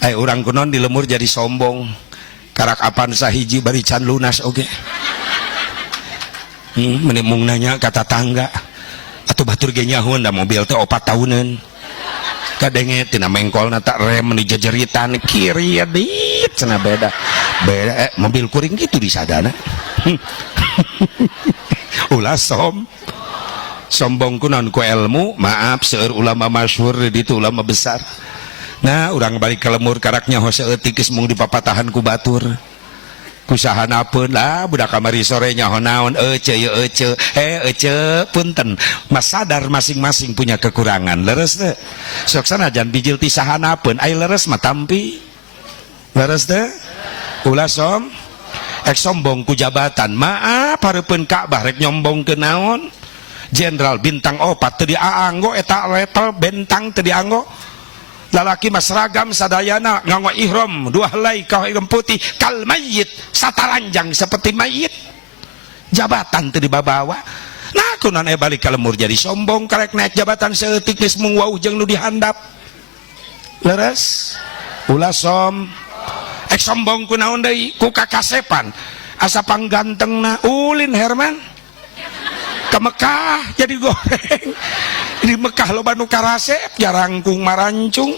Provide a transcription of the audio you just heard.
Urang kunon di lemur jadi sombong karak apan sahiji bari can lunas oge. Menimung nanya kata tangga atau batur ge nyahoun da mobil teh 4 tahunan kadenge tina mengkol tak rem meni jejeritan kiri ya dit cenah beda mobil kuring gitu di sadana. Ulah sombong kunon ku ilmu maaf seueur ulama masyhur di itu ulama besar. Nah urang balik ke lemur karaknya hose etik geus mung dipapatahan ku batur kusahanapeun lah budak kamari sore nyaho naon ece punten mas sadar masing-masing punya kekurangan leres teh sok sanajan bijil ti sahanapeun ai leres mah tampi leres teh ulah ek sombong ku jabatan maaf hareupeun Ka'bah rek nyombong ke naon jenderal bintang 4 teu dianggo eta level bentang teu dianggo lalaki mas seragam sadayana nganggo ihram 2 helai kau ihram putih kal mayit sataranjang seperti mayit jabatan teu dibabawa. Nah kunaon balik ka lemur jadi sombong karek naik jabatan seeutik geus mung wauh jeung nu dihandap leres ulah ek sombong kunaon deui ku kakasepan asa panggantengna ulin Herman ke Mekah jadi goreng di Mekah loba nu karasep jarangkung marancung